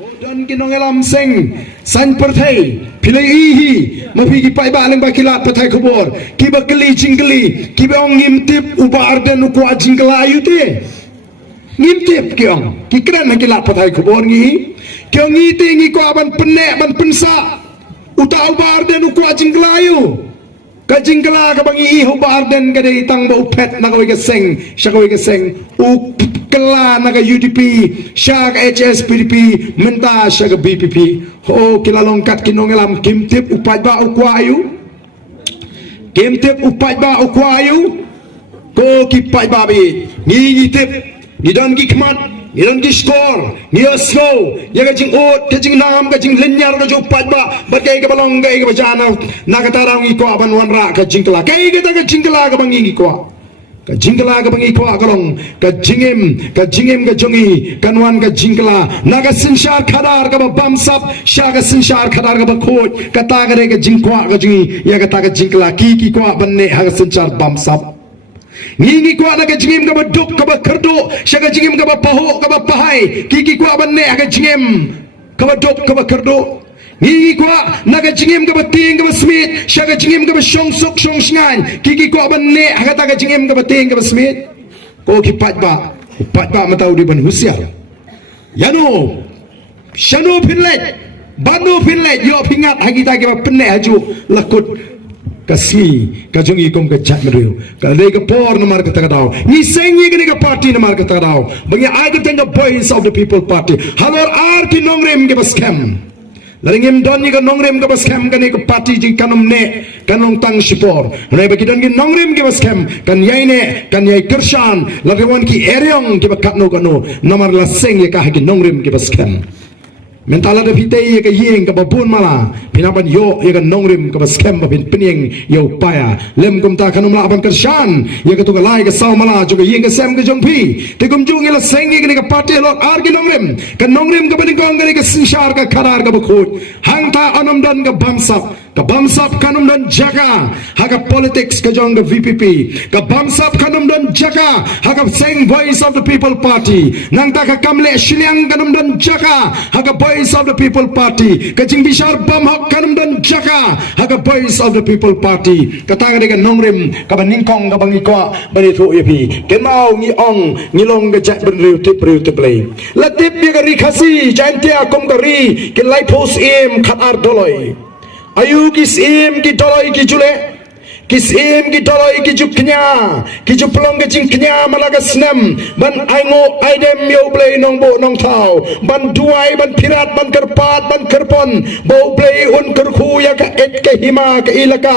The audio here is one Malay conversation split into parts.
dan kinongelam sing san perthai pilai ihi mapigi pai ba leng ba kilat pathai khobor kiba keli jingli kiba ong ngimtip uba arden uku jingla ayute ngimtip kiong kikran na kilat pathai khobor ngi kiong ngi tingi ko aban penek ban pensa uta uba arden uku jingla ayu ka jingla ka bangi ihu ba arden ka dei tang ba upet na ka seng syakawai ka seng u kela naga UDP syak HSPDP menta syak BPP ho kila longkat kinongelam kimtip upai ba ukwayu kimtip upai ba ukwayu ko kipai ba bi ngi tip ngi don gi kmat ngi don gi skor ngi aslo ya ga jing ot ga jing nam ga jing lenyar ga jo upai ba bagai ga balong ga ga jana naga tarang ngi ko aban wanra ga jingkla kai ga ga jingkla ga bangi ngi ko ka jingla ka bangi ko akalong ka jingim ka jongi kanwan ka jingla naga sinshar khadar ka bamsap shaga sinshar khadar ka khoj ka tagare ka jingkwa ka jingi ya ka taga jingla ki ko banne ha sinshar bamsap ngi ko naga jingim ka duk ka khardo shaga jingim ka paho ka pahai ki ko banne ha jingim ka duk ka khardo ngi ko naga jingim ka ting ka smith shaga jingim ka shong sok shong shngan ki ko banne ha ta ka jingim ka ting ka smith ko ki pat ba matau di ban husiar yano shano pinlet banu pinlet yo pingat hagi ta ka penne haju lakut kasi ka jongi kom ka chat meriu ka le ka por namar ka tagadaw ni sengi ka party namar ka tagadaw bangi ai ka tanga voice of the people party halor ar ki nongrem ke baskem laringim don ni ka nongrem ka baskem ka ni ka party jing kanum ne kanong tang sipor re ba ki don ki nongrem ke baskem kan yai ne kan yai kirshan larewan ki eryong ki ba katno kano namar la seng ka hagi nongrem ke baskem mentala de pitei ka yeng ka babun mala pinaban yo ya ka nongrim ka baskem ba pin pining yo paya lem kum ta kanum la ban kershan ya ka to ka lai ka saw mala jo ka yeng ka sem ka jong pi te kum jung ila sengi ka party lo ar ki nongrim ka ban gong ka sinshar ka kharar ka khoj hang ta anum dan ka bamsap kanum dan jaga haga politics ka jong ka VPP ka bamsap kanum dan jaga haga seng voice of the people party nang ta ka kamle shiliang kanum dan jaga haga voice of the people party ka jing bishar bam hak kanum dan jaga haga voice of the people party ka ta ga nongrim ka baningkong ka bangi ko bani thu yepi ke mau ngi ong ngi long ga jat ben riu tip play la tip bi ga ri khasi jantia kom ga ri ke lai pos em khatar doloi ayu kis em ki doloi ki jule kis em ki doloi ki juknya ki juplong ke jingknya malaga snem ban aingo aidem yo play nong bo nong thau ban duai ban pirat ban kerpat ban kerpon bo play un kerkhu ya ka et ke hima ke ilaka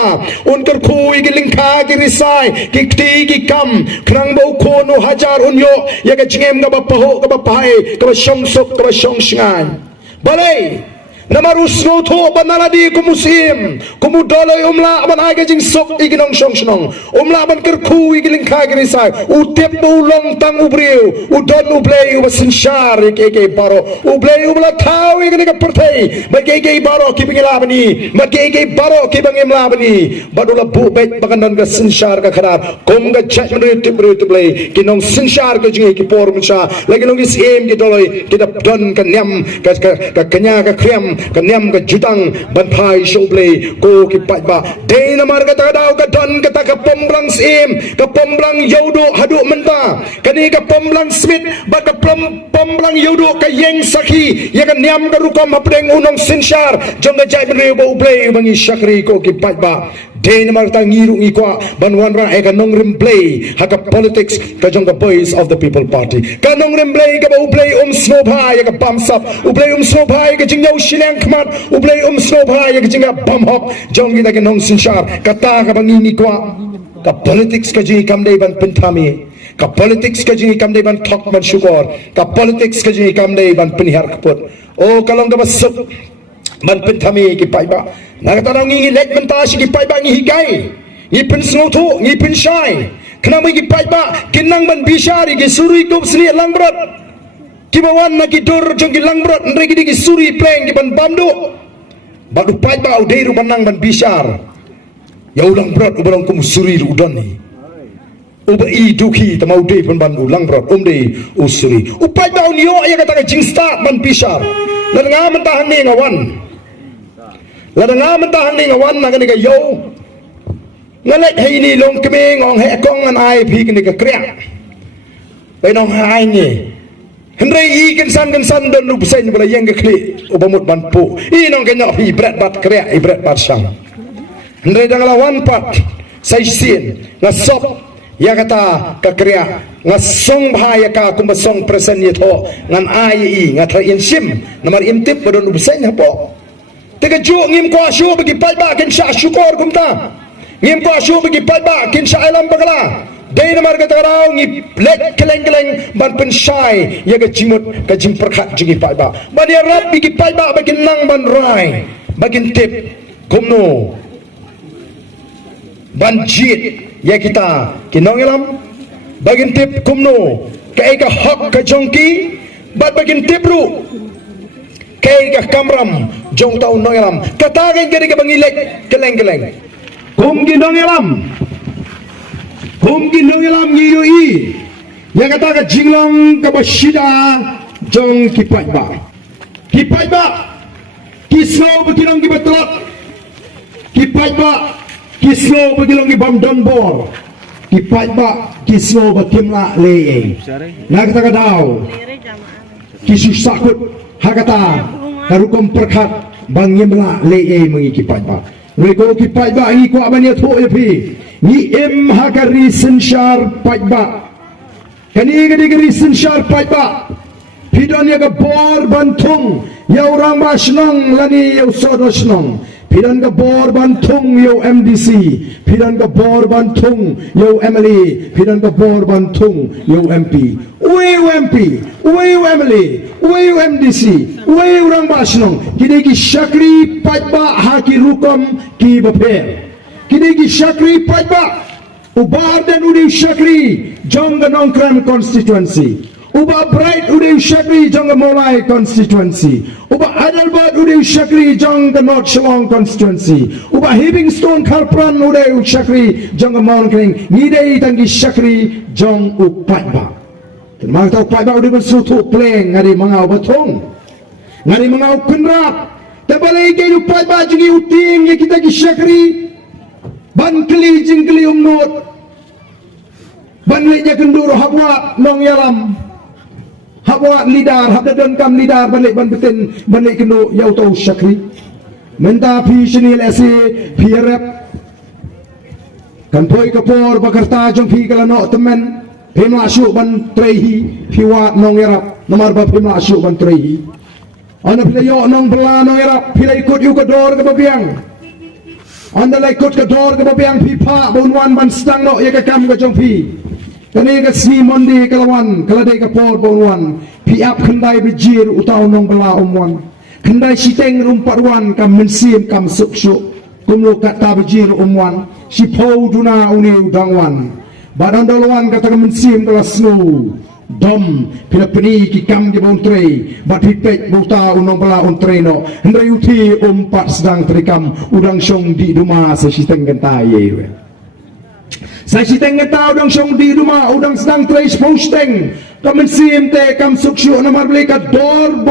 un kerkhu ki lingkha ki risai ki ti ki kam krang bo ko no hajar un yo ya ka jingem ga ba paho ga ba pai ga ba shong sok ga ba shong shngan balai namarus no tho banaladi kumusim kumudoloi umla ban ai jing sok iginong shong shnong umla ban kerkhu igiling kha grisai utep ulong tang ubriu udon ublei ubasin shar ke baro ublei ubla thau igini ka perthai ba ke baro ki bingila bani ma ke baro ki bangim la bani badula bu bet bakandan ka sinshar ka kharar kom ga chat mri tiblei kinong sinshar ka jingi ki por mcha lagi nong is em ki doloi ki dap don ka nyam ka kanya ka krem kanyam ka jutang ban phai shoble ko ki pai ba de na mar ka ta daw ka don ka ta ka pomblang sim ka pomblang yodo hadu menta kani ka pomblang smith ba ka pomblang yodo ka yeng sakhi ya ka nyam ka rukom hapdeng unong sinshar jong ka jai bre bo ble bangi shakri ko ki pai ba de na mar ta ngiru ngi kwa ban wan ra e ka nong rim play ha ka politics ka jong ka voice of the people party ka nong rim play ka bo play snow bhai ya ka bamsap play snow bhai ka jing yau shileng khmat play snow bhai ya ka jing bam hok jong gi ta ka nong sinshar ka ta ka bangi ni kwa ka politics ka jing kam dei ban pinthami ka politics ka jing kam dei ban thok ban shukor ka politics ka jing kam dei ban pinhar khput o kalong ka basuk ban pinthami ki pai ba nagatarang ngi let menta si ki pai ba ngi higai ngi pin snow thu ngi pin shai khna mai ki pai ba kinang ban bishari ki suri kup sri langbrat ki bawan na ki dur jong ki langbrat ndre ki suri pleng ki ban bamdu badu pai ba u deiru banang ban bishar ya ulang brat ubarang kum suri udon ni uba i duki tamau de ban ban ulang brat umde usuri upai ba unyo ya kata ka jingsta ban bishar Ladang mentahan ni ngawan. Ladang mentahan ni ngawan nak ni kayo. Ngalek hai ni long kemeng ong hai kong ngan ai phi ni ka kriak. Bai nong hai ni. Hendrai I kan san dan lu pesain bala yang ke kli ubamut banpu. I nong kenyok hi berat bat kriak I berat bat sang. Hendrai dang lawan pat sai sin ngasop ya kata ka kriak ngasong bahaya ka kumbasong presen ye tho ngan ai I ngathra in sim namar imtip badon lu pesain hapo. Tega ju ngim ko asyu bagi pai ba kin sya syukur kumta. Ngim ko asyu bagi pai ba kin sya alam bagala. Dai namar kata rau ngi lek keleng-keleng ban pensai ya ga jimut ka jim perkhat jigi pai ba. Ban ya rap bagi pai ba bagi nang ban rai bagin tip kumno. Ban jit ya kita kinong ilam bagin tip kumno kai ka hak ka jongki bat bagin tip ru kai ka kamram jong tau noiram katagan kini ka bangilek keleng-keleng kum kinong ilam ngiyui ya kata ka jinglong ka basida jong kipai ba kislo beginong ki batlot kipai ba kislo beginong ki bamdon bor kipai ba kislo bakimla leeng nak kata ka daw kisus sakut hakata karukom perkhat bangimla leeng mengikipai ba rego kipai ba ngi ko abania tho ya pi ni em hakari senshar paiba kani gadi senshar paiba pidon ya bor bantung ya orang masnong lani ya sodo snong pidon ga bor bantung ya MDC pidon ga bor bantung ya MLA pidon ga bor bantung ya MP UMP UMLA UMDC orang masnong kini ki syakri paiba haki rukom ki baper kini ki syakri paiba ubar dan udi syakri jong nongkram constituency uba bright udi syakri jong molai constituency uba adalbad udi syakri jong north shillong constituency uba Livingstone Kharpran udi syakri jong monkring ngidei tanggi syakri jong upaiba termang tau paiba udi bersutu pleng ngari mangau batong ngari mangau kenrap tabalai ke upaiba jungi uting ye kita ki syakri ban keli jingkeli umnut ban leja kenduro habwa nong yalam habwa lidar habdadon kam lidar ban lek ban betin ban lek kendo yau tau syakri menta pi sini lesi pi rep kan poi kapor bakarta jong pi kalano temen pi masuk ban trehi pi wat nong yarap nomor ba pi masuk ban trehi ana pi yo nong bela nong yarap pi ikut yu kador ke babiang anda lai kot ke dor ke babiang pipa bonwan ban stang no ye ke kam ke jong pi kani ke sni mondi kelawan keladai ke por bonwan pi ap khandai bijir utau nong bela omwan khandai siteng rumparwan kam mensim kam suksuk kumlo kata bijir omwan si pou duna uni udangwan badan dolwan kata kam mensim kelas snow dom pila peni ki kam di bontrei bat pipet bota unong bala ontrei no hendai uti umpat sedang terikam udang syong di duma sa siteng gentai we sa siteng gentai udang syong di duma udang sedang treis posteng kam sim te kam suksyu namar bleka dor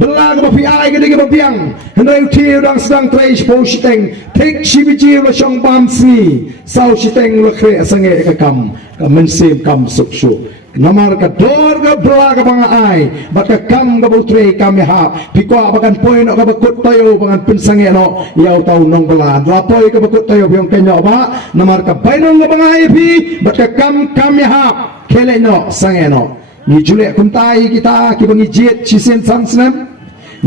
belag ba pi ai gede ba piang hendai uti udang sedang treis posteng tek sibiji lo syong bamsi sau siteng lo kre sange ka kam sim kam suksyu namar ka dor ga belaga bang ai baka kam ga butre kam ha piko abakan poin ga bakut tayo bangan pensange no yau tau nong belan la poi ga bakut tayo biong kenyo ba namar ka bainong ga bang ai pi baka kam ha kele no sange no ni jule kuntai kita ki bangi jet chisen sansnem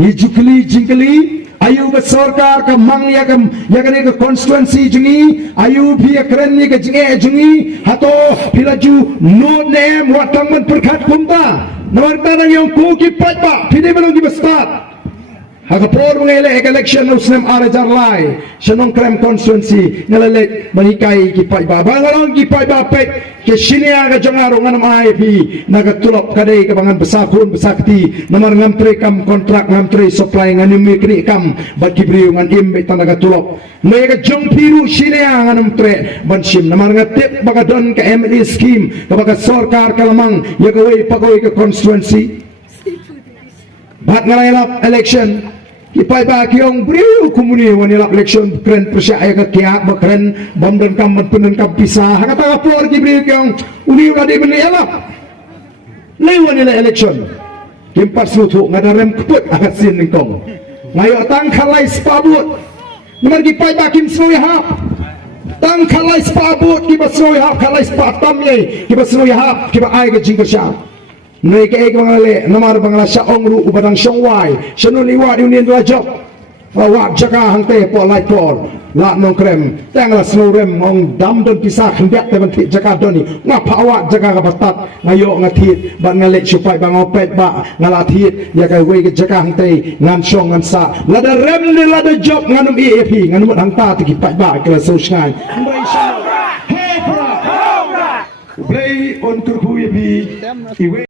ni jukli jingkli ayu ga sarkar ka mang ya ga ne ga constituency jingi ayu phi akren ni ga jinge jingi hato philaju no name watang man perkhat kumta nomor tanang yang ku ki patba phide belum di start haga por ngele election muslim arajar lai shanong krem constituency ngalale manikai ki patba bangalong ki patba pet ke sinia ga jangaro nganam IP naga tulop kadai ka bangan besakun besakti nomor ngamtre kam kontrak ngamtre supply nganim mikri kam bagi briu ngan im tanaga tulop mega jong piru sinia nganam tre bansim nomor ngatip bagadon ka MLA scheme ka baga sarkar kalamang yaga wei pagoi ka constituency Bat ngalai lap election kipai ba kiong beriu kumuni wani lap election keren persyaya ke kiak bakren bom dan kam dan kam pisah kata kapor ki beriu kiong uni udah di beli lap lewat nilai election kimpas sutu ngadarem keput akan sin ningkong ngayo tang kalai spabut nomor kipai ba kim sui hap tang kalai spabut kipa sui hap kalai spatam ye kipa sui hap kipa ai ke jingker sya mereka ek bangale namar bangala sya ongru ubadang syongwai syanun iwa diunian rajok wak jaka hangte po light por la nong krem tangla snurem ong dam don pisah hendak teban ti jaka doni ngapa awak jaka kabatat ngayo ngatit ban ngale supai bang opet ba ngalatit ya kai we jaka hangte ngan syong ngan sa lada rem ni lada job nganum EAP nganum hangta ti kipai ba kala so shngan play on kurku EAP